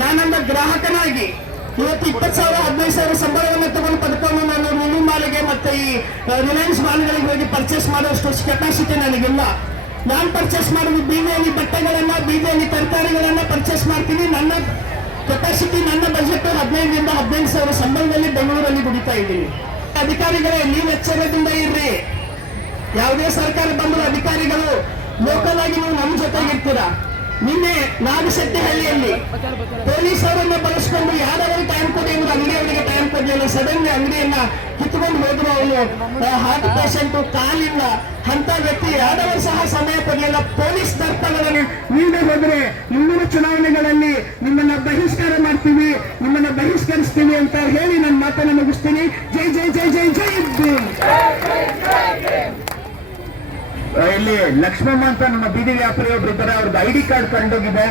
ನಾನೊಂದು ಗ್ರಾಹಕನಾಗಿ ಇವತ್ತು 20,000 15,000 ಸಂಬಳವನ್ನು ತಗೊಂಡು ಪಡ್ಕೊಂಡು ನಾನು ಲೂಲು ಮಾಲಿಗೆ ಮತ್ತೆ ಈ ರಿಲಯನ್ಸ್ ಮಾಲ್ಗಳಿಗೆ ಹೋಗಿ ಪರ್ಚೇಸ್ ಮಾಡೋಷ್ಟು ಕೆಪಾಸಿಟಿ ನನಗಿಲ್ಲ. ನಾನು ಪರ್ಚೇಸ್ ಮಾಡೋದು ಬೀದಿಯಲ್ಲಿ ಬಟ್ಟೆಗಳನ್ನ, ಬೀದಿಯಲ್ಲಿ ತರಕಾರಿಗಳನ್ನ ಪರ್ಚೇಸ್ ಮಾಡ್ತೀನಿ. ನನ್ನ ಕೆಪಾಸಿಟಿ, ನನ್ನ ಬಜೆಟ್ 15,000 ರಿಂದ 18,000 ಸಂಬಳದಲ್ಲಿ ಬೆಂಗಳೂರಲ್ಲಿ ದುಡಿತಾ ಇದ್ದೀನಿ. ಅಧಿಕಾರಿಗಳೇ, ನೀವು ಎಚ್ಚರದಿಂದ ಇರ್ರಿ. ಯಾವುದೇ ಸರ್ಕಾರ ಬಂದರೂ ಅಧಿಕಾರಿಗಳು ಲೋಕಲ್ ಆಗಿ ನೀವು ನಮ್ಮ ಜೊತೆಗಿರ್ತೀರಾ. ನಿನ್ನೆ ನಾಗಶೆಟ್ಟಿಹಳ್ಳಿಯಲ್ಲಿ ಪೊಲೀಸ್ ಅವರನ್ನ ಬಳಸ್ಕೊಂಡು ಯಾರಾದರೂ ಟೈಮ್ ಕೊಡಿ ಎಂದು ಅಂಗಡಿಯವರಿಗೆ ಟೈಮ್ ಕೊಡಲಿಲ್ಲ. ಸಡನ್ ಅಂಗಡಿಯನ್ನ ಕಿತ್ಕೊಂಡು ಹೋದ್ರು. ಅವನು ಹಾರ್ಟ್ ಪೇಷಂಟ್, ಕಾಲಿಲ್ಲ ಅಂತ ವ್ಯಕ್ತಿ ಯಾರಾದರೂ ಸಹ ಸಮಯ ಕೊಡಲಿಲ್ಲ. ಪೊಲೀಸ್ ದರ್ತಗಳನ್ನು ನೀವೇ ಹೋದ್ರೆ ಮುಂದಿನ ಚುನಾವಣೆಗಳಲ್ಲಿ ನಿಮ್ಮನ್ನ ಬಹಿಷ್ಕಾರ ಮಾಡ್ತೀವಿ, ನಿಮ್ಮನ್ನ ಬಹಿಷ್ಕರಿಸ್ತೀವಿ ಅಂತ ಹೇಳಿ ನನ್ನ ಮಾತನ್ನು ಮುಗಿಸ್ತೀನಿ. ಜೈ ಜೈ ಜೈ ಜೈ ಜೈ ಭೀಮ್. ಇಲ್ಲಿ ಲಕ್ಷ್ಮಮ್ಮ ಅಂತ ನಮ್ಮ ಬೀದಿ ವ್ಯಾಪಾರಿ ಒಬ್ರು ಇದ್ದಾರೆ. ಅವ್ರದ್ದು ಐಡಿ ಕಾರ್ಡ್ ಕಂಡೋಗಿದೆ.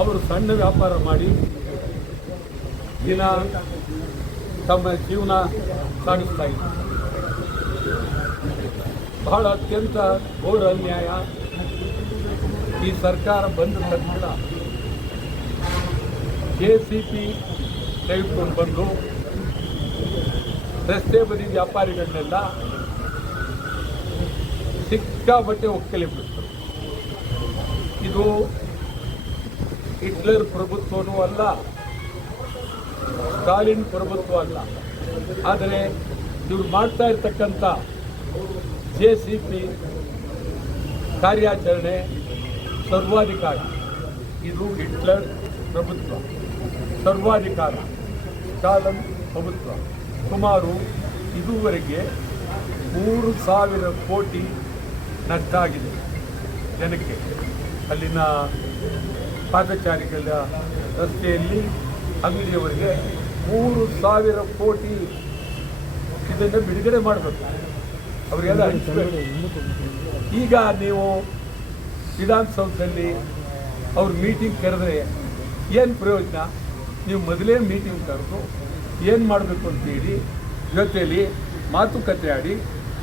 ಅವರು ಸಣ್ಣ ವ್ಯಾಪಾರ ಮಾಡಿ ದಿನ ತಮ್ಮ ಜೀವನ ಸಾಗಿಸ್ತಾ ಇದ್ದಾರೆ. ಬಹಳ ಅತ್ಯಂತ ಘೋರ ಅನ್ಯಾಯ. ಈ ಸರ್ಕಾರ ಬಂದ ತಕ್ಷಣ JCB ತೆಗೆದುಕೊಂಡು ಬಂದು ರಸ್ತೆ ಬದಿ ವ್ಯಾಪಾರಿಗಳನ್ನೆಲ್ಲ ಸಿಕ್ಕಾಪಟ್ಟೆ ಒಕ್ಕಲಿಬಿಡ್ತಾರೆ. ಇದು ಹಿಟ್ಲರ್ ಪ್ರಭುತ್ವನೂ ಅಲ್ಲ, ಸ್ಟಾಲಿನ್ ಪ್ರಭುತ್ವ ಅಲ್ಲ. ಆದರೆ ಇವ್ರು ಮಾಡ್ತಾ ಇರ್ತಕ್ಕಂಥ JCB ಕಾರ್ಯಾಚರಣೆ ಸರ್ವಾಧಿಕಾರ. ಇದು ಹಿಟ್ಲರ್ ಪ್ರಭುತ್ವ, ಸರ್ವಾಧಿಕಾರ, ಸ್ಟಾಲಿನ್ ಪ್ರಭುತ್ವ. ಸುಮಾರು ಇದುವರೆಗೆ 3,000 ಕೋಟಿ ನಷ್ಟ ಆಗಿದೆ ಜನಕ್ಕೆ. ಅಲ್ಲಿನ ಪಾದಚಾರಿಗಳ ರಸ್ತೆಯಲ್ಲಿ ಅಂಗಡಿಯವರಿಗೆ 3,000 ಕೋಟಿ ಇದನ್ನು ಬಿಡುಗಡೆ ಮಾಡಬೇಕು, ಅವರಿಗೆಲ್ಲ ಹಂಚಬೇಕು. ಈಗ ನೀವು ವಿಧಾನಸೌಧದಲ್ಲಿ ಅವ್ರ ಮೀಟಿಂಗ್ ಕರೆದ್ರೆ ಏನು ಪ್ರಯೋಜನ? ನೀವು ಮೊದಲೇ ಮೀಟಿಂಗ್ ಕರೆದು ಏನು ಮಾಡಬೇಕು ಅಂತೇಳಿ ಜೊತೆಯಲ್ಲಿ ಮಾತುಕತೆ ಆಡಿ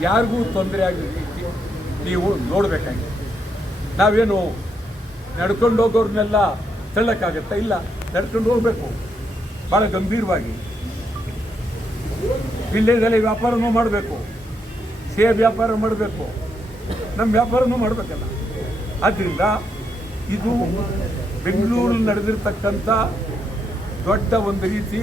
ಯಾರಿಗೂ ತೊಂದರೆ ಆಗೋ ರೀತಿ ನೀವು ನೋಡಬೇಕಾಗಿದೆ. ನಾವೇನು ನಡ್ಕೊಂಡು ಹೋಗೋರ್ನೆಲ್ಲ ತಳ್ಳಕ್ಕಾಗತ್ತಾ? ಇಲ್ಲ, ನಡ್ಕೊಂಡು ಹೋಗಬೇಕು ಭಾಳ ಗಂಭೀರವಾಗಿ. ವಿಲೇಜಲ್ಲಿ ವ್ಯಾಪಾರನೂ ಮಾಡಬೇಕು, ಸೇಬ್ ವ್ಯಾಪಾರ ಮಾಡಬೇಕು, ನಮ್ಮ ವ್ಯಾಪಾರನೂ ಮಾಡಬೇಕಲ್ಲ. ಆದ್ದರಿಂದ ಇದು ಬೆಂಗಳೂರಲ್ಲಿ ನಡೆದಿರ್ತಕ್ಕಂಥ ದೊಡ್ಡ ಒಂದು ರೀತಿ